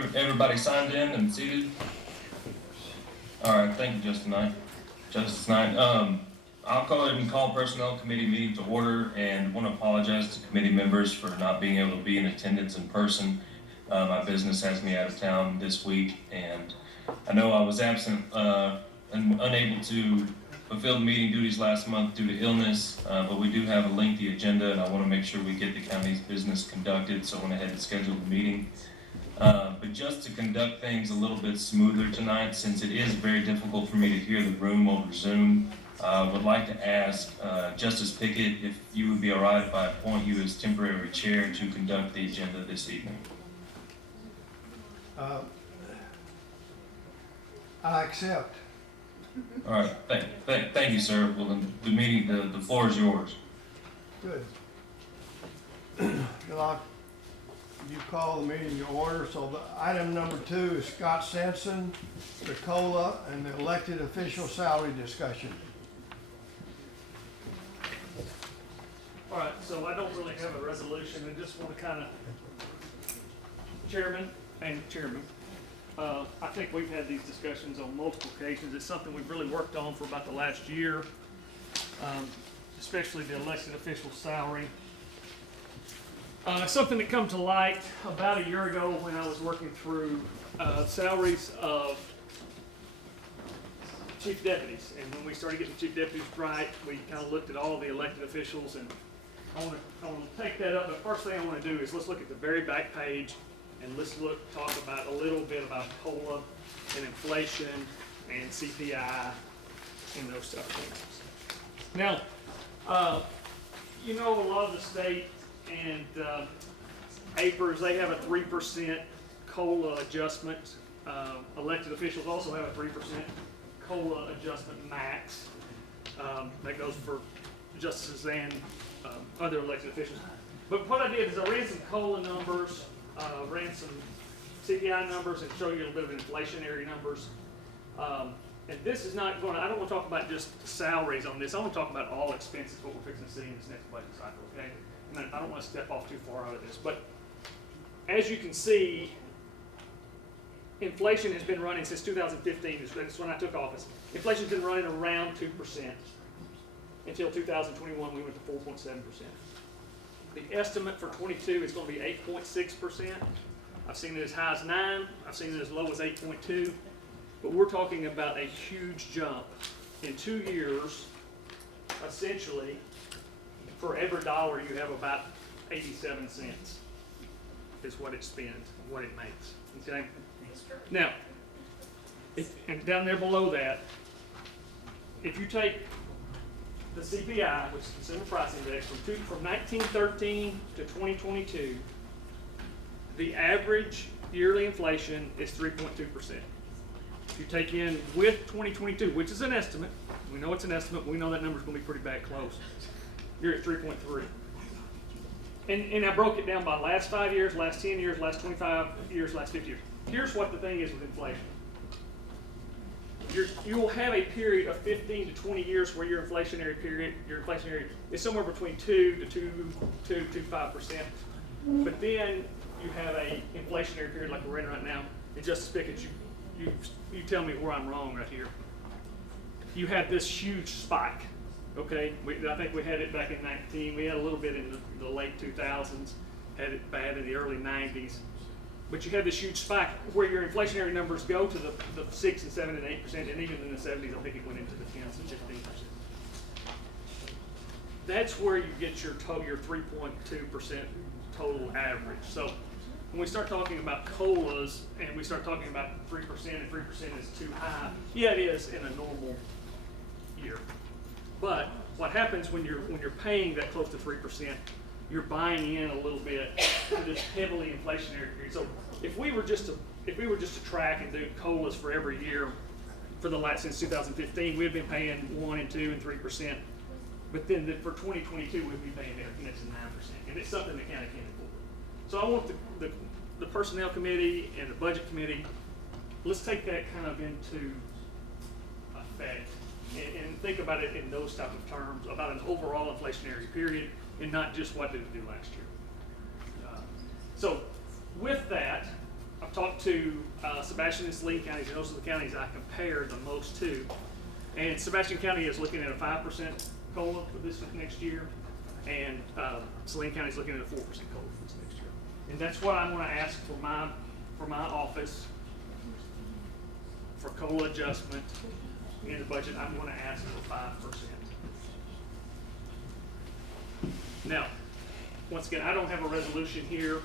Everybody signed in and seated? All right, thank you, Justice Knight. I'll go ahead and call Personnel Committee meeting to order and want to apologize to committee members for not being able to be in attendance in person. My business has me out of town this week, and I know I was absent and unable to fulfill the meeting duties last month due to illness, but we do have a lengthy agenda, and I want to make sure we get the county's business conducted, so I went ahead and scheduled the meeting. But just to conduct things a little bit smoother tonight, since it is very difficult for me to hear the room over Zoom, would like to ask Justice Pickett if you would be all right if I appoint you as temporary chair to conduct the agenda this evening. I accept. All right, thank you, sir. Well, then the meeting, the floor is yours. Good. You call the meeting to order. So the item number 2 is Scott Sampson, the COLA, and the elected official salary discussion. All right, so I don't really have a resolution. I just want to kind of, Chairman, I think we've had these discussions on multiple occasions. It's something we've really worked on for about the last year, especially the elected official salary. Something that come to light about a year ago when I was working through salaries of chief deputies. And when we started getting chief deputies right, we kind of looked at all the elected officials, and I want to take that up. But first thing I want to do is let's look at the very back page, and let's talk about a little bit about COLA and inflation and CPI and those stuff things. Now, you know, a lot of the state and APRS, they have a 3% COLA adjustment. Elected officials also have a 3% COLA adjustment max. That goes for justices and other elected officials. But what I did is I ran some COLA numbers, ran some CPI numbers, and show you a little bit of inflationary numbers. And this is not going to, I don't want to talk about just salaries on this. I want to talk about all expenses, what we're fixing to see in this next budget cycle, okay? And I don't want to step off too far out of this. But as you can see, inflation has been running since 2015. That's when I took office. Inflation's been running around 2%. Until 2021, we went to 4.7%. The estimate for 22 is going to be 8.6%. I've seen it as high as 9. I've seen it as low as 8.2. But we're talking about a huge jump. In 2 years, essentially, for every dollar you have about 87 cents is what it spends, what it makes, okay? Now, and down there below that, if you take the CPI, which is Consumer Price Index, from 1913 to 2022, the average yearly inflation is 3.2%. If you take in with 2022, which is an estimate, we know it's an estimate, we know that number's going to be pretty bad close, you're at 3.3. And I broke it down by last 5 years, last 10 years, last 25 years, last 50 years. Here's what the thing is with inflation. You will have a period of 15 to 20 years where your inflationary is somewhere between 2 to 2.5%. But then you have a inflationary period like we're in right now. And Justice Pickett, you tell me where I'm wrong right here. You have this huge spike, okay? I think we had it back in 19. We had a little bit in the late 2000s, had it bad in the early 90s. But you have this huge spike where your inflationary numbers go to the 6 and 7 and 8%, and even in the 70s, I think it went into the 10s and 15%. That's where you get your 3.2% total average. So when we start talking about COLAs and we start talking about 3% and 3% is too high, yeah, it is in a normal year. But what happens when you're paying that close to 3%, you're buying in a little bit to this heavily inflationary period. So if we were just to track and do COLAs for every year for the last since 2015, we've been paying 1 and 2 and 3%. But then for 2022, we'd be paying next to 9%, and it's something the county can't afford. So I want the personnel committee and the budget committee, let's take that kind of into effect and think about it in those type of terms, about an overall inflationary period, and not just what did it do last year. So with that, I've talked to Sebastian and Saline counties, and those are the counties I compare the most to. And Sebastian County is looking at a 5% COLA for this next year, and Saline County is looking at a 4% COLA for this next year. And that's what I'm going to ask for my office for COLA adjustment in the budget. I'm going to ask for 5%. Now, once again, I don't have a resolution here.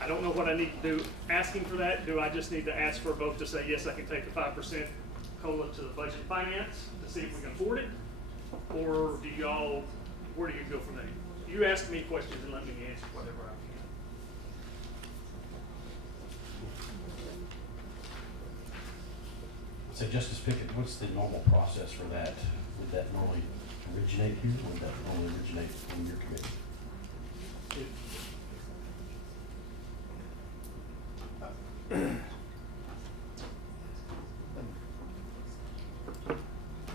I don't know what I need to do asking for that. Do I just need to ask for a vote to say, yes, I can take the 5% COLA to the budget and finance to see if we can afford it? Or do y'all, where do you go from there? You ask me questions and let me answer whatever I can. So Justice Pickett, what's the normal process for that? Would that normally originate here, or would that normally originate in your committee?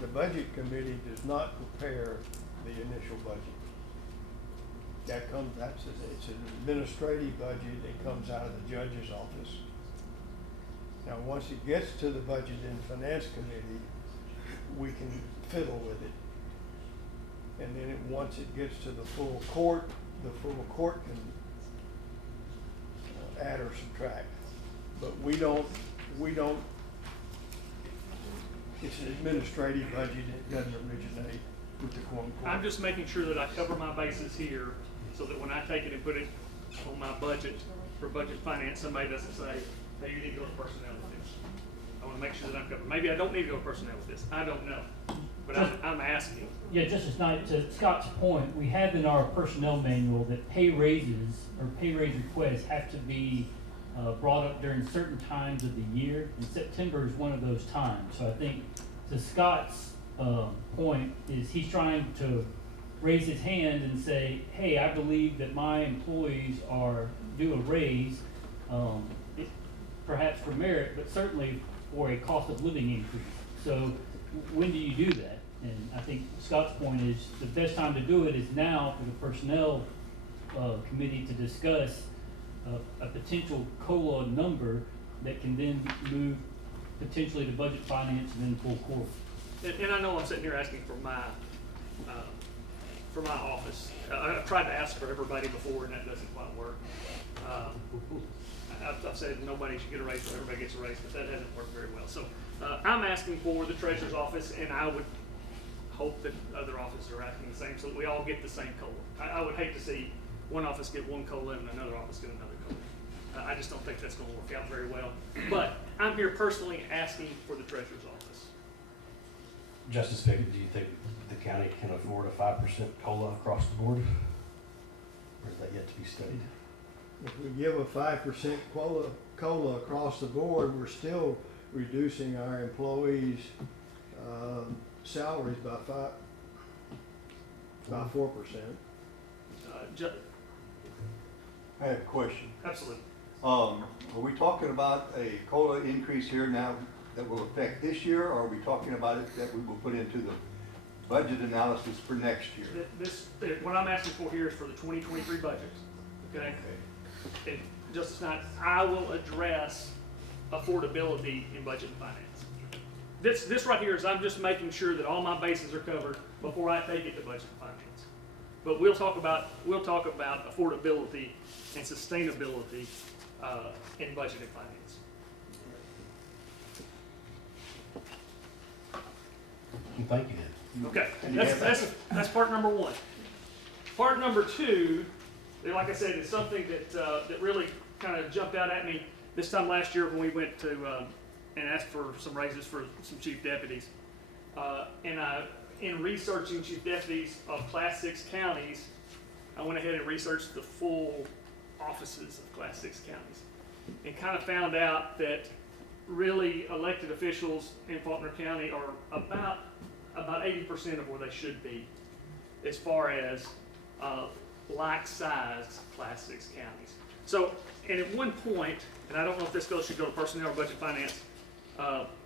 The budget committee does not prepare the initial budget. It's an administrative budget, it comes out of the judge's office. Now, once it gets to the budget and finance committee, we can fiddle with it. And then once it gets to the full court can add or subtract. But we don't, it's an administrative budget, it doesn't originate with the quorum court. I'm just making sure that I cover my bases here so that when I take it and put it on my budget for budget finance, somebody doesn't say, hey, you need to go to personnel with this. I want to make sure that I'm covered. Maybe I don't need to go to personnel with this. I don't know. But I'm asking. Yeah, Justice Knight, to Scott's point, we have in our personnel manual that pay raises or pay raise requests have to be brought up during certain times of the year, and September is one of those times. So I think to Scott's point is he's trying to raise his hand and say, hey, I believe that my employees are due a raise, perhaps for merit, but certainly for a cost of living increase. So when do you do that? And I think Scott's point is the best time to do it is now for the personnel committee to discuss a potential COLA number that can then move potentially to budget finance and then full court. And I know I'm sitting here asking for my office. I've tried to ask for everybody before, and that doesn't quite work. I've said nobody should get a raise, so everybody gets a raise, but that hasn't worked very well. So I'm asking for the treasurer's office, and I would hope that other offices are asking the same, so that we all get the same COLA. I would hate to see one office get one COLA and another office get another COLA. I just don't think that's going to work out very well. But I'm here personally asking for the treasurer's office. Justice Pickett, do you think the county can afford a 5% COLA across the board? Or is that yet to be studied? If we give a 5% COLA across the board, we're still reducing our employees' salaries by 4%. I have a question. Absolutely. Are we talking about a COLA increase here now that will affect this year, or are we talking about it that we will put into the budget analysis for next year? What I'm asking for here is for the 2023 budget, okay? And Justice Knight, I will address affordability in budget and finance. This right here is I'm just making sure that all my bases are covered before I take it to budget and finance. But we'll talk about affordability and sustainability in budget and finance. Thank you, then. Okay, And you have that's part number one. Part number two, like I said, is something that really kind of jumped out at me this time last year when we went to and asked for some raises for some chief deputies. In researching chief deputies of Class 6 counties, I went ahead and researched the full offices of Class 6 counties and kind of found out that really elected officials in Faulkner County are about 80% of where they should be as far as like-sized Class 6 counties. So, and at one point, and I don't know if this should go to personnel or budget finance,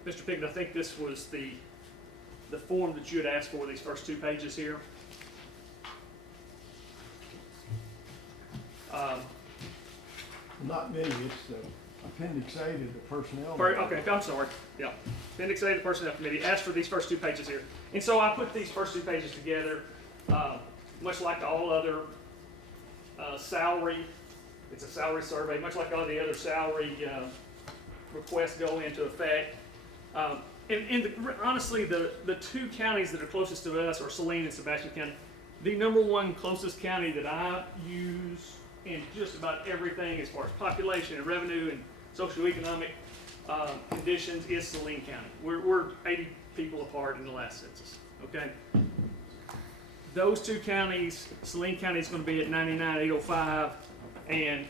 Mr. Pickett, I think this was the form that you had asked for, these first 2 pages here. Not many, it's Appendix A to the personnel. Okay, I'm sorry, yeah. Appendix A, the Personnel Committee, asked for these first two pages here. And so I put these first two pages together, much like all other salary, it's a salary survey, much like all the other salary requests go into effect. Honestly, the two counties that are closest to us are Saline and Sebastian County. The number one closest county that I use in just about everything as far as population and revenue and socioeconomic conditions is Saline County. We're 80 people apart in the last census, okay? Those two counties, Saline County is going to be at 99,805, and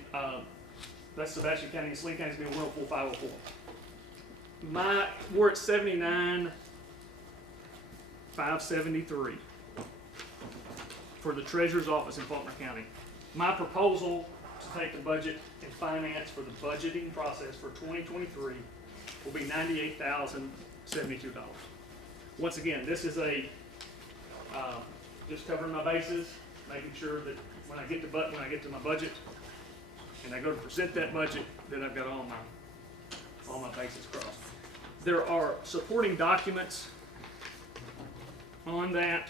that's Sebastian County, and Saline County is going to be 104,504. We're at 79,573 for the treasurer's office in Faulkner County. My proposal to take the budget and finance for the budgeting process for 2023 will be $98,072. Once again, this is a just covering my bases, making sure that when I get to my budget and I go to present that budget, that I've got all my bases crossed. There are supporting documents on that.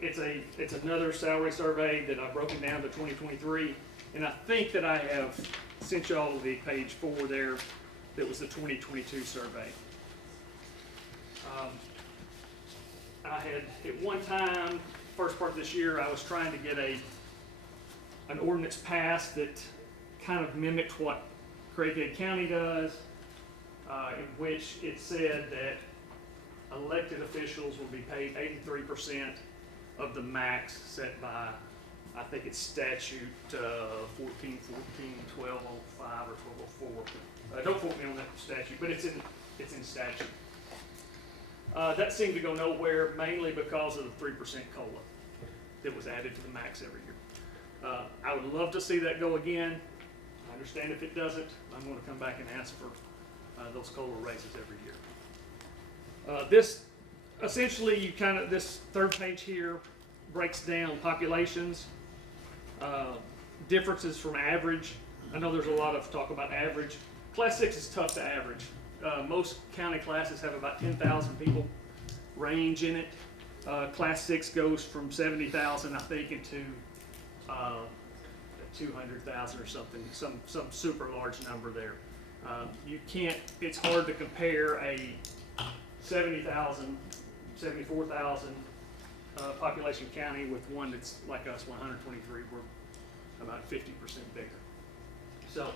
It's another salary survey that I've broken down to 2023, and I think that I have sent y'all the page 4 there that was the 2022 survey. I had, at one time, first part of this year, I was trying to get an ordinance passed that kind of mimicked what Craighead County does, in which it said that elected officials will be paid 83% of the max set by, I think it's statute 1414, 1205 or 1204. Don't quote me on that statute, but it's in statute. That seemed to go nowhere, mainly because of the 3% COLA that was added to the max every year. I would love to see that go again. I understand if it doesn't, I'm going to come back and ask for those COLA raises every year. This essentially, this third page here breaks down populations, differences from average. I know there's a lot of talk about average. Class 6 is tough to average. Most county classes have about 10,000 people range in it. Class 6 goes from 70,000, I think, into 200,000 or something, some super large number there. It's hard to compare a 70,000, 74,000 population county with one that's like us, 123. We're about 50% bigger. So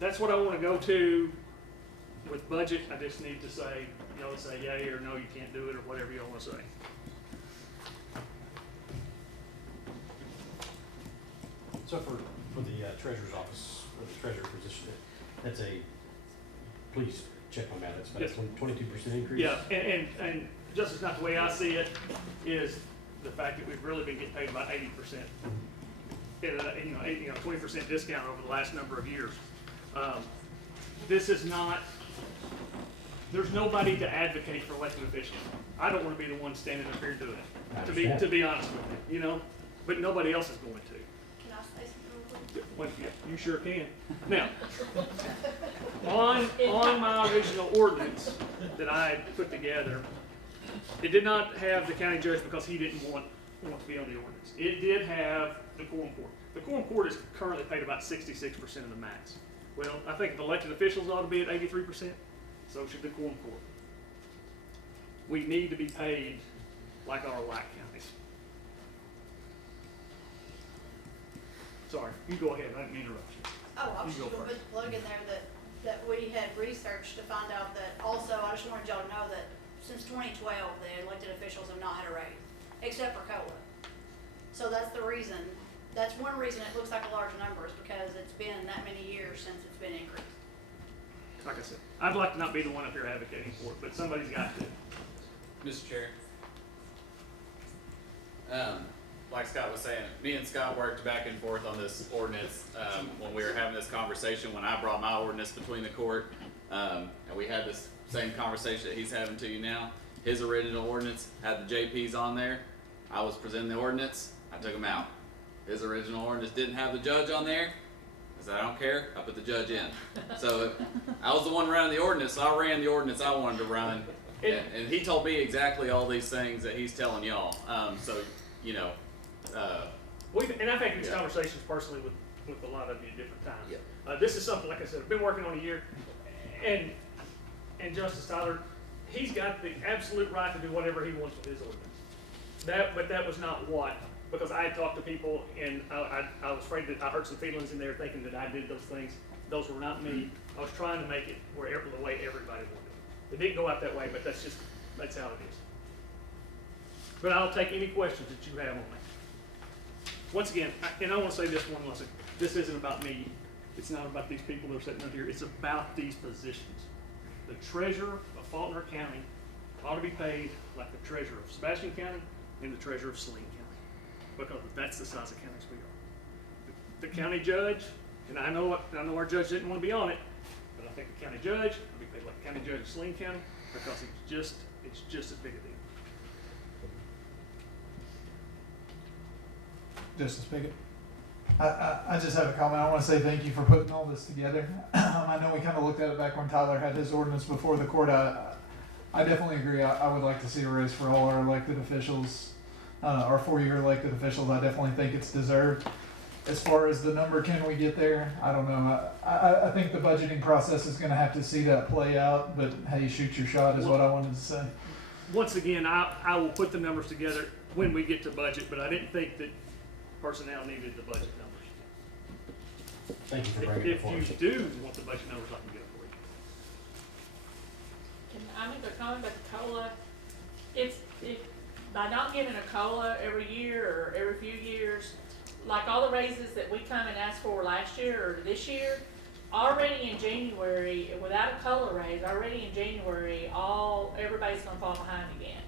that's what I want to go to with budget. I just need to say, y'all say yay or no, you can't do it, or whatever y'all want to say. So for the treasurer's office, or the treasurer position, that's please check my math, that's about Yes. a 22% increase? Yeah, and just as not the way I see it is the fact that we've really been getting paid about 80%. 20% discount over the last number of years. This is not, there's nobody to advocate for elected officials. I don't want to be the one standing up here doing it, to be honest with you, but nobody else is going to. Can I say something real quick? Well, yeah, you sure can. Now, on my original ordinance that I had put together, it did not have the county judge because he didn't want to be on the ordinance. It did have the quorum court. The quorum court is currently paid about 66% of the max. Well, I think the elected officials ought to be at 83%, so should the quorum court. We need to be paid like our like counties. Sorry, you go ahead, I didn't mean to interrupt you. Oh, I was You just go gonna put the plug in there that we had researched to find out that also, I just wanted y'all to know that since 2012, the elected officials have not had a raise, except for COLA. So that's the reason, that's one reason it looks like a large number, is because it's been that many years since it's been increased. Like I said, I'd like to not be the one up here advocating for it, but somebody's got to. Mr. Chair. Like Scott was saying, me and Scott worked back and forth on this ordinance when we were having this conversation, when I brought my ordinance between the court, and we had this same conversation that he's having to you now. His original ordinance had the JPs on there. I was presenting the ordinance, I took them out. his original ordinance didn't have the judge on there. I said, I don't care, I put the judge in. So I was the one running the ordinance, so I ran the ordinance I wanted to run. And he told me exactly all these things that he's telling y'all. So, you know, And I've had these Yeah. conversations personally with a lot of you at different times. Yeah. This is something, like I said, I've been working on a year, and Justice Tyler, he's got the absolute right to do whatever he wants with his ordinance. But that was not what, because I had talked to people, and I was afraid that I hurt some feelings in there thinking that I did those things. Those were not me. I was trying to make it the way everybody wanted it. It didn't go out that way, but that's how it is. But I'll take any questions that you have on that. Once again, and I want to say this one last thing. This isn't about me. It's not about these people that are sitting out here. It's about these positions. The treasurer of Faulkner County ought to be paid like the treasurer of Sebastian County and the treasurer of Saline County, because that's the size of counties we are. The county judge, and I know our judge didn't want to be on it, but I think the county judge ought to be paid like the county judge of Saline County, because it's just as big a deal. Justice Pickett. I just have a comment. I want to say thank you for putting all this together. I know we kind of looked at it back when Tyler had his ordinance before the court. I definitely agree. I would like to see a raise for all our elected officials, our 4-year elected officials. I definitely think it's deserved. As far as the number, can we get there? I don't know. I think the budgeting process is going to have to see that play out, but hey, shoot your shot is what I wanted to say. Once again, I will put the numbers together when we get to budget, but I didn't think that personnel needed the budget numbers. Thank you for bringing it If forward. you do want the budget numbers, I can get it for you. Can I make a comment about the COLA? If by not giving a COLA every year or every few years, like all the raises that we come and ask for last year or this year, already in January, without a COLA raise, already in January, everybody's gonna fall behind again.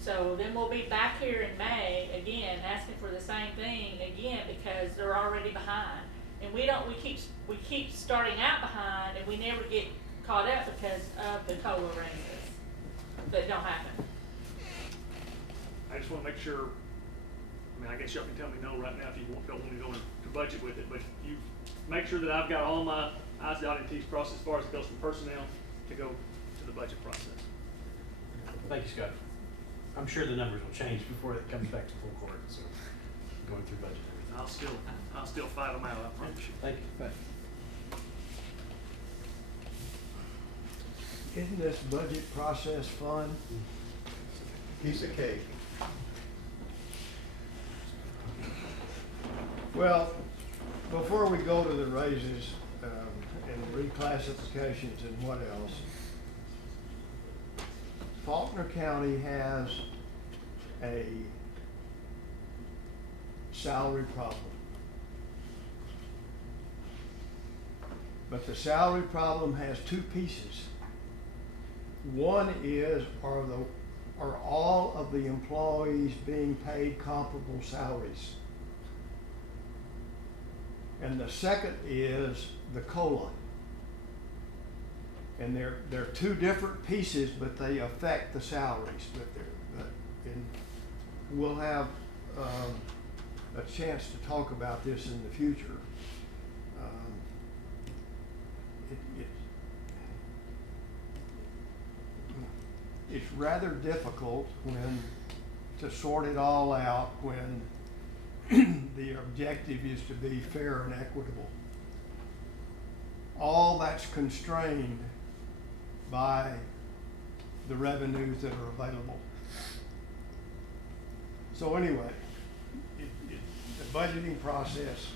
So then we'll be back here in May again, asking for the same thing again, because they're already behind. And we keep starting out behind, and we never get caught up because of the COLA raises that don't happen. I just wanna make sure, I guess y'all can tell me no right now if you don't want to go into budget with it, but you make sure that I've got all my I's dotted and T's crossed as far as it goes from personnel to go to the budget process. Thank you, Scott. I'm sure the numbers will change before it comes back to full court, so going through budget and everything. I'll still fight them out, I promise you. Thank you. Isn't this budget process fun? Piece of cake. Well, before we go to the raises, and reclassifications and what else, Faulkner County has a salary problem. But the salary problem has two pieces. One is, are all of the employees being paid comparable salaries? And the second is the COLA. And they're two different pieces, but they affect the salaries. And we'll have a chance to talk about this in the future. It's rather difficult to sort it all out when the objective is to be fair and equitable. All that's constrained by the revenues that are available. So anyway, the budgeting process,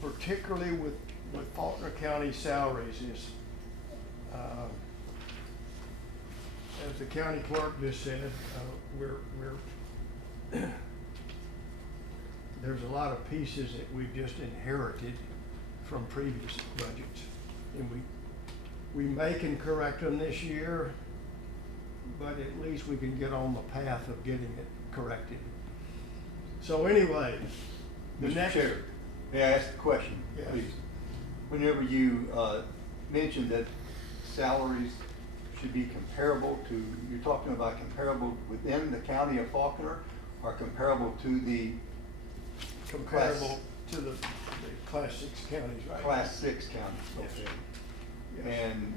particularly with Faulkner County salaries, is, as the county clerk just said, there's a lot of pieces that we've just inherited from previous budgets. And we may can correct them this year, but at least we can get on the path of getting it corrected. So anyway, the Mr. next. Chair, may I ask a question, Yes. please? Whenever you mentioned that salaries should be comparable to, you're talking about comparable within the county of Faulkner or comparable to the comparable to the class 6 counties, right? Class 6 counties, okay. Yes. And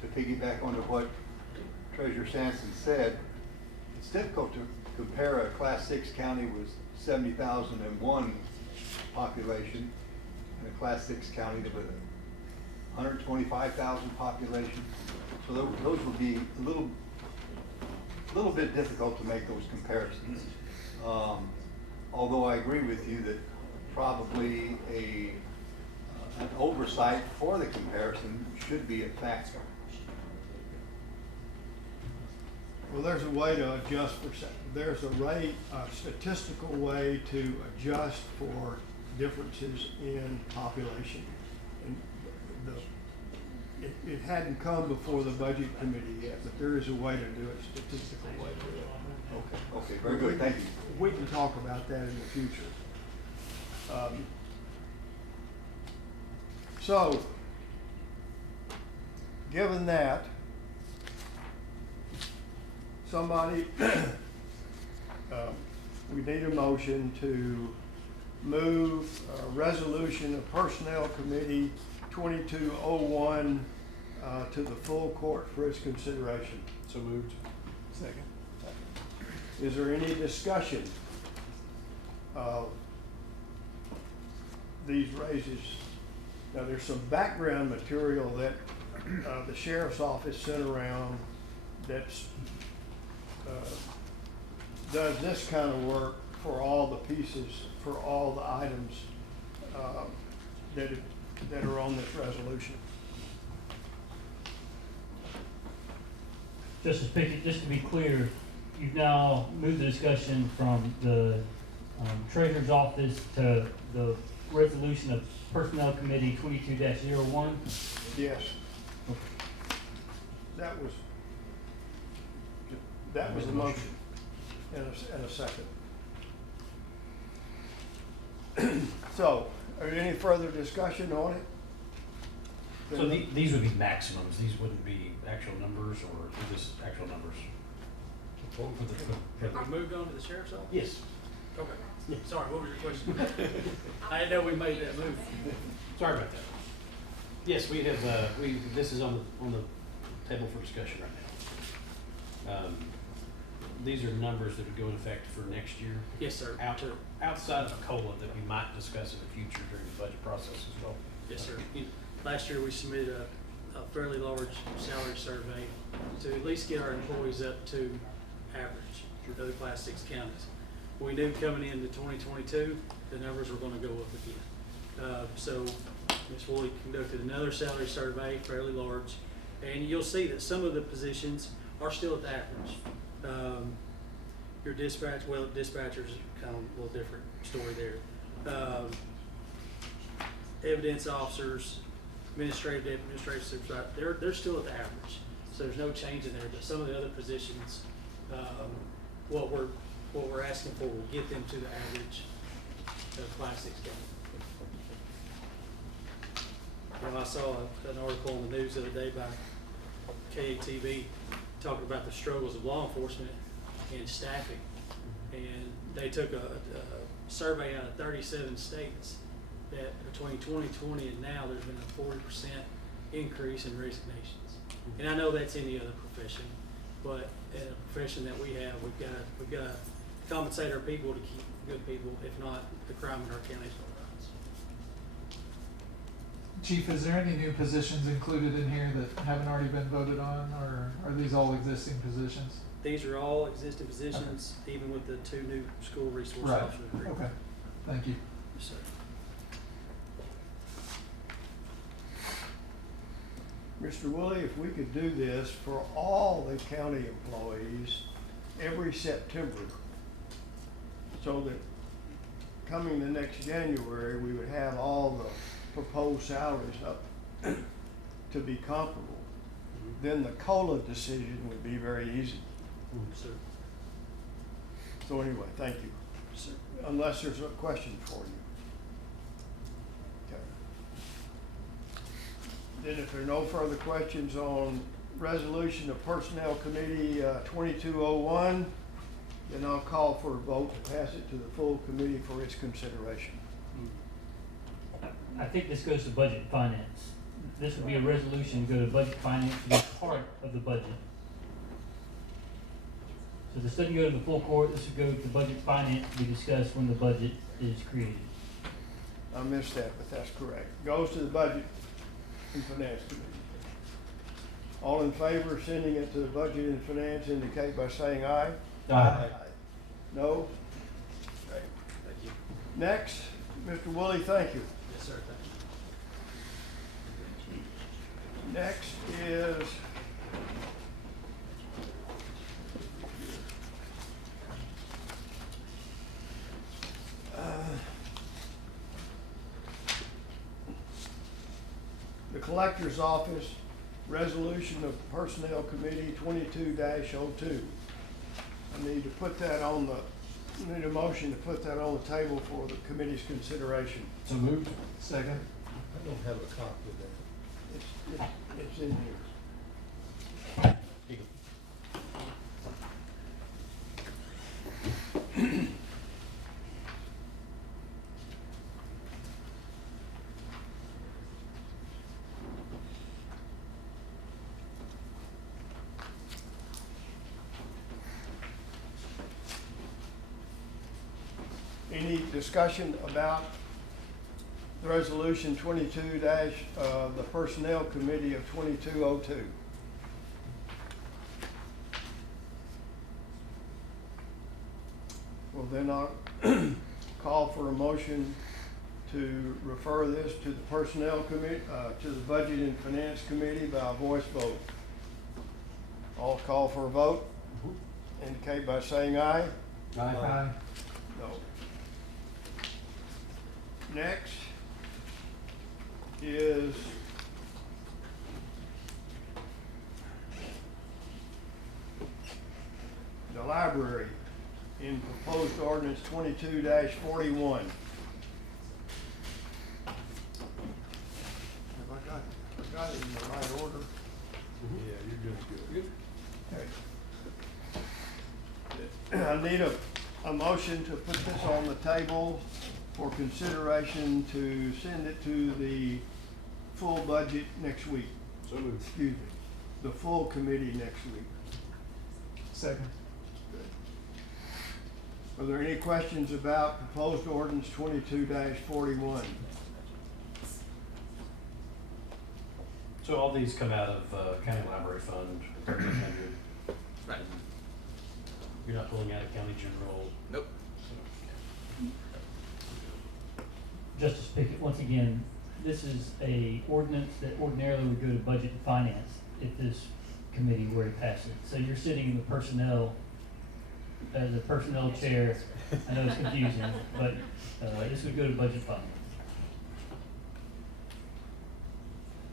to piggyback onto what Treasurer Sampson said, it's difficult to compare a Class 6 county with 70,001 population and a Class 6 county with a 125,000 population. So those would be a little bit difficult to make those comparisons. Although I agree with you that probably an oversight for the comparison should be a factor. Well, there's a way to adjust for, there's a statistical way to adjust for differences in population. And it hadn't come before the budget committee yet, but there is a way to do it, statistical way to do it. Okay, very good, thank you. We can talk about that in the future. So, given that, somebody, we need a motion to move a resolution of Personnel Committee 2201 to the full court for its consideration. So moved. Second. Is there any discussion of these raises? Now, there's some background material that the sheriff's office sent around that's does this kind of work for all the pieces, for all the items that are on this resolution. Justice Pickett, just to be clear, you've now moved the discussion from the Treasurer's Office to the resolution of Personnel Committee 22-01? Yes. That was the motion and a second. So, are there any further discussion on it? So these would be maximums, these wouldn't be actual numbers, or is this actual numbers? Have we moved on to the sheriff's office? Yes. Okay. Sorry, what was your question? I didn't know we made that move. Sorry about that. Yes, we have, this is on the table for discussion right now. These are numbers that would go in effect for next year. Yes, sir. Outside of COLA that we might discuss in the future during the budget process as well. Yes, sir. Last year, we submitted a fairly large salary survey to at least get our employees up to average for other Class 6 counties. We knew coming into 2022, the numbers were going to go up again. So Ms. Woolley conducted another salary survey, fairly large, and you'll see that some of the positions are still at the average. Your dispatchers kind of a little different story there. Evidence officers, administrative supervisor, they're still at the average. So there's no change in there, but some of the other positions, what we're asking for will get them to the average of Class 6 county. I saw an article in the news the other day by KATV talking about the struggles of law enforcement and staffing. And they took a survey out of 37 states that between 2020 and now there's been a 40% increase in resignations. And I know that's any other profession, but in a profession that we have, we've got to compensate our people to keep good people. If not, the crime in our county is going to rise. Chief, is there any new positions included in here that haven't already been voted on, or are these all existing positions? These are all existing positions, even with the 2 new school resource Right, officer agreements. okay, thank you. Yes, sir. Mr. Woolley, if we could do this for all the county employees every September, so that coming the next January, we would have all the proposed salaries up to be comparable, then the COLA decision would be very easy. Sir. So anyway, thank you. Sir. Unless there's a question for you. Okay. Then if there are no further questions on resolution of Personnel Committee 2201, Then I'll call for a vote to pass it to the full committee for its consideration. I think this goes to budget and finance. This would be a resolution to go to budget finance to be part of the budget. So this doesn't go to the full court, this would go to budget finance to be discussed when the budget is created. I missed that, but that's correct. Goes to the budget and finance committee. All in favor of sending it to the budget and finance indicate by saying aye. Aye. No? Okay. Thank you. Next, Mr. Woolley, thank you. Yes, sir, thank you. Next is the collector's office, resolution of personnel committee 22-02. I need to put that on the, need a motion to put that on the table for the committee's consideration. So moved. Second. I don't have a copy of that. It's in here. Any discussion about the resolution 22 the personnel committee of 2202? Well, then I'll call for a motion to refer this to the personnel committee, to the budget and finance committee by voice vote. All call for a vote, indicate by saying aye. Aye. No. Next is the library in proposed ordinance 22-41. Have I got it in the right order? Yeah, you're doing good. Okay. I need a motion to put this on the table for consideration to send it to the full budget next week. So moved. Excuse me, the full committee next week. Second. Are there any questions about proposed ordinance 22-41? So all these come out of county library fund, 3,800. Right. You're not pulling out of county general. Nope. Justice Pickett, once again, this is a ordinance that ordinarily would go to budget and finance if this committee were to pass it. So you're sitting in the personnel, as a personnel chair. I know it's confusing, but this would go to budget finance.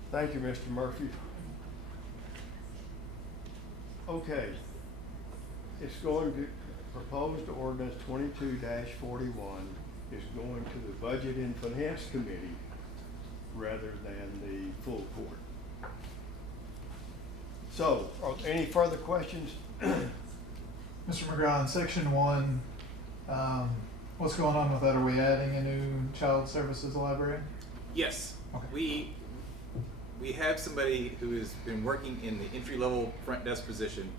Thank you, Mr. Murphy. Okay. It's going to, proposed ordinance 22-41 is going to the Budget and Finance Committee rather than the full court. So, are there any further questions? Mr. McGraw, in section 1, what's going on with that? Are we adding a new child services librarian? Yes, Okay. we have somebody who has been working in the entry-level front desk position.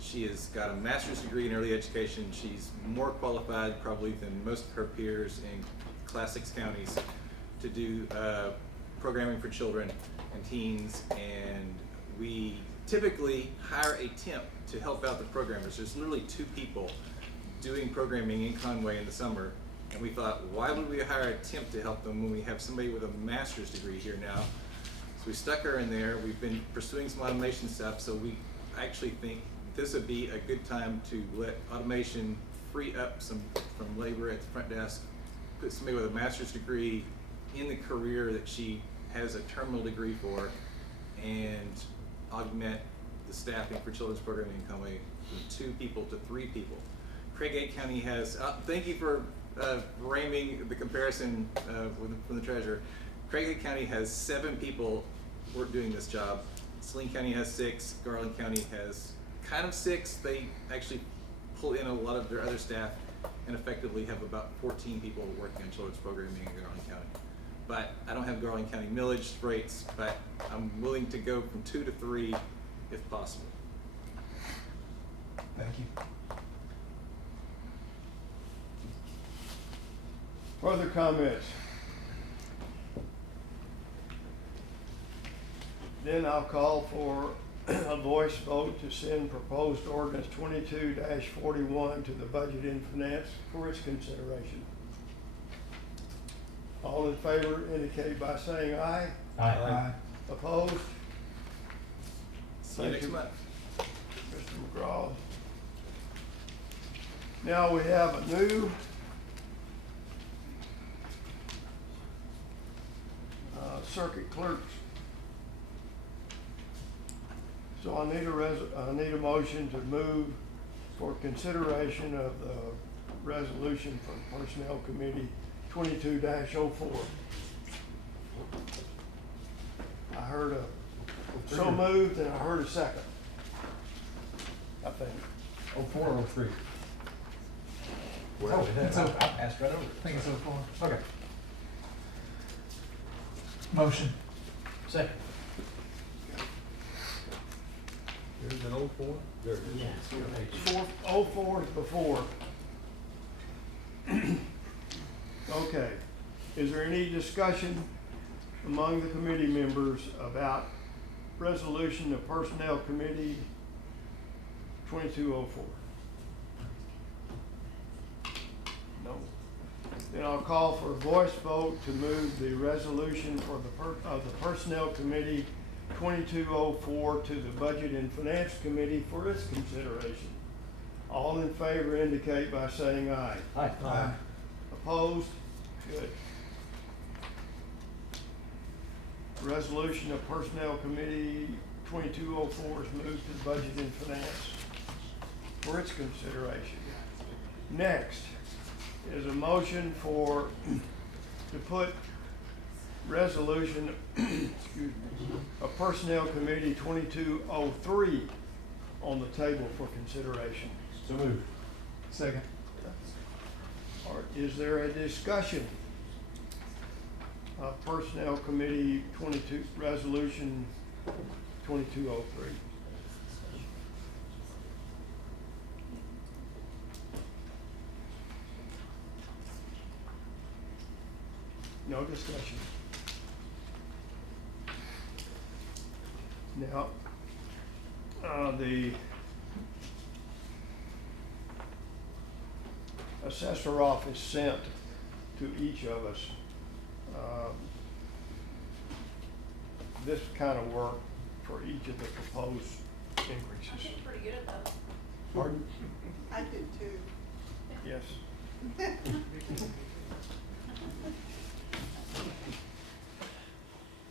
She has got a master's degree in early education. She's more qualified probably than most of her peers in Class 6 counties to do programming for children and teens, and we typically hire a temp to help out the programmers. There's literally 2 people doing programming in Conway in the summer, and we thought, why would we hire a temp to help them when we have somebody with a master's degree here now? So we stuck her in there. We've been pursuing some automation stuff, so we actually think this would be a good time to let automation free up some from labor at the front desk, put somebody with a master's degree in the career that she has a terminal degree for, and augment the staffing for children's programming in Conway from 2 people to 3 people. Craighead County has, thank you for framing the comparison from the treasurer. Craighead County has 7 people who are doing this job. Saline County has 6, Garland County has kind of 6. They actually pull in a lot of their other staff and effectively have about 14 people working on children's programming in Garland County. But I don't have Garland County millage rates, but I'm willing to go from 2 to 3 if possible. Thank you. Further comments? Then I'll call for a voice vote to send proposed ordinance 22-41 to the Budget and Finance for its consideration. All in favor indicate by saying aye. Aye. Opposed? See you next month. Mr. McGraw. Now we have a new circuit clerks. So I need a motion to move for consideration of the resolution from Personnel Committee 22-04. I heard a, so moved, and I heard a second. I think. 04 or 03? Oh, it's I over. passed right over it. I think it's 04. Okay. Motion. Second. There's an 04? There it is. Yeah. 04 is before. Okay, is there any discussion among the committee members about resolution of Personnel Committee 2204? No. Then I'll call for a voice vote to move the resolution for of the Personnel Committee 2204 to the Budget and Finance Committee for its consideration. All in favor indicate by saying aye. Aye. Aye. Opposed? Good. Resolution of Personnel Committee 2204 is moved to the Budget and Finance for its consideration. Next is a motion for, to put resolution, excuse me, of Personnel Committee 2203 on the table for consideration. So moved. Second. Or is there a discussion of Personnel Committee 22, Resolution 2203? No discussion. Now, the assessor office sent to each of us this kind of work for each of the proposed I increases. did pretty good at those. Pardon? I did too. Yes.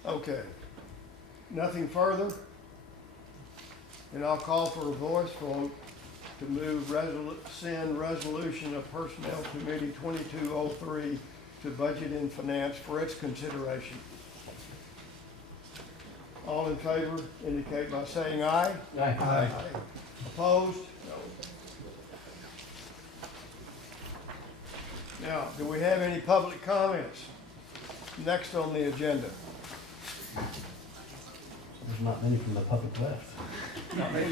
Okay. Nothing further? And I'll call for a voice vote to move send resolution of Personnel Committee 2203 to Budget and Finance for its consideration. All in favor indicate by saying aye. Aye. Opposed? No. Now, do we have any public comments? Next on the agenda. There's not many from the public left.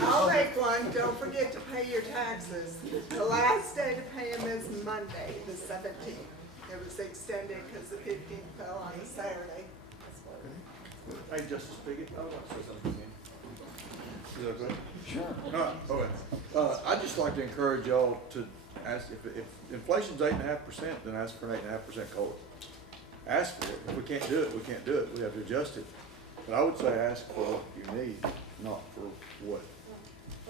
I'll make one. Don't forget to pay your taxes. The last day to pay them is Monday, the 17th. It was extended because the 15th fell on a Saturday. Hey, Justice Piggott. Is that okay? Sure. Okay. I'd just like to encourage y'all to ask, if inflation's 8.5%, then ask for an 8.5% COLA. Ask for it. If we can't do it, we can't do it. We have to adjust it. But I would say ask for what you need, not for what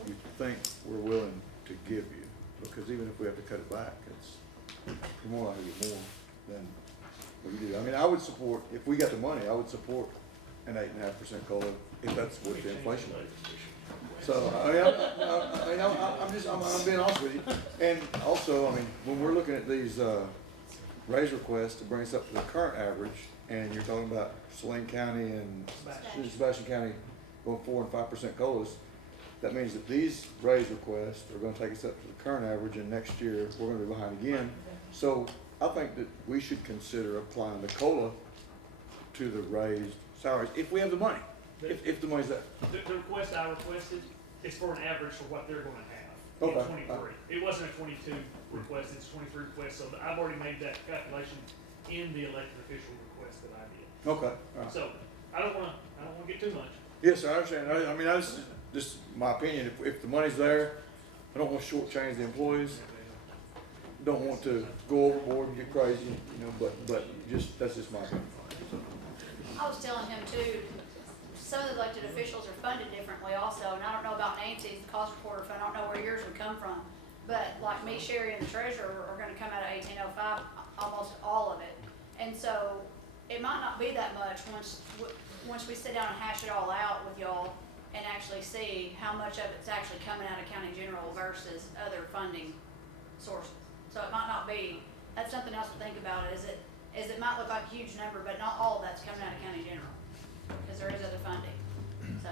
you think we're willing to give you. Because even if we have to cut it back, you're more likely to get more than what you do. I mean, I would support, if we got the money, I would support an 8.5% COLA if that's what the inflation rate is. So, I'm being honest with you. And also, I mean, when we're looking at these, raise requests to bring us up to the current average, and you're talking about Saline County and Sebastian County going 4% and 5% COLAs, that means that these raise requests are gonna take us up to the current average, and next year, we're gonna be behind again. So I think that we should consider applying the COLA to the raised salaries, if we have the money, if the money's there. The request I requested is for an average for what they're gonna have Okay. in twenty-three. It wasn't a 22 request, it's 23 request, so I've already made that calculation in the elected official request that I did. Okay, all right. So, I don't wanna get too much. Yes, sir, I understand. I mean, that's just my opinion. If the money's there, I don't want to shortchange the employees. Don't want to go overboard and get crazy, you know, but just, that's just my opinion. I was telling him too, some of the elected officials are funded differently also, and I don't know about Nancy's cost reporter fund, I don't know where yours would come from. But like me, Sherry, and the treasurer are gonna come out of 1805, almost all of it. And so, it might not be that much once we sit down and hash it all out with y'all and actually see how much of it's actually coming out of county general versus other funding sources. So it might not be, that's something else to think about, is it might look like a huge number, but not all of that's coming out of county general, because there is other funding, so.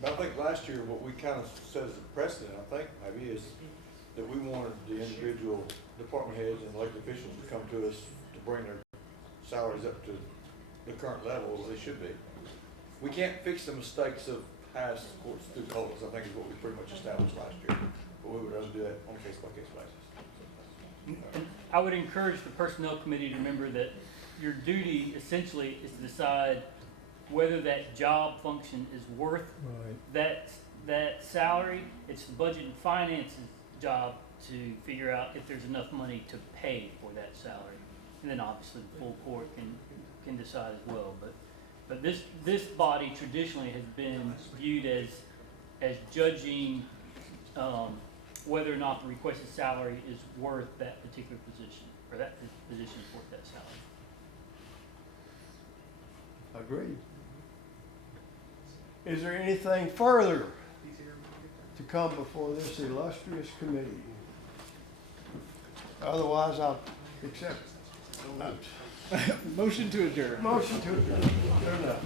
But I think last year, what we kind of set as a precedent, I think, maybe, is that we wanted the individual department heads and elected officials to come to us to bring their salaries up to the current level they should be. We can't fix the mistakes of past courts through COLAs, I think is what we pretty much established last year. But we would rather do that on a case-by-case basis. And I would encourage the personnel committee to remember that your duty essentially is to decide whether that job function is worth that salary. It's the budget and finance's job to figure out if there's enough money to pay for that salary. And then obviously the full court can decide as well. But this body traditionally has been viewed as judging whether or not the requested salary is worth that particular position, or that position is worth that salary. Agreed. Is there anything further to come before this illustrious committee? Otherwise, I'll accept. Motion to adjourn. Motion to adjourn. Good enough.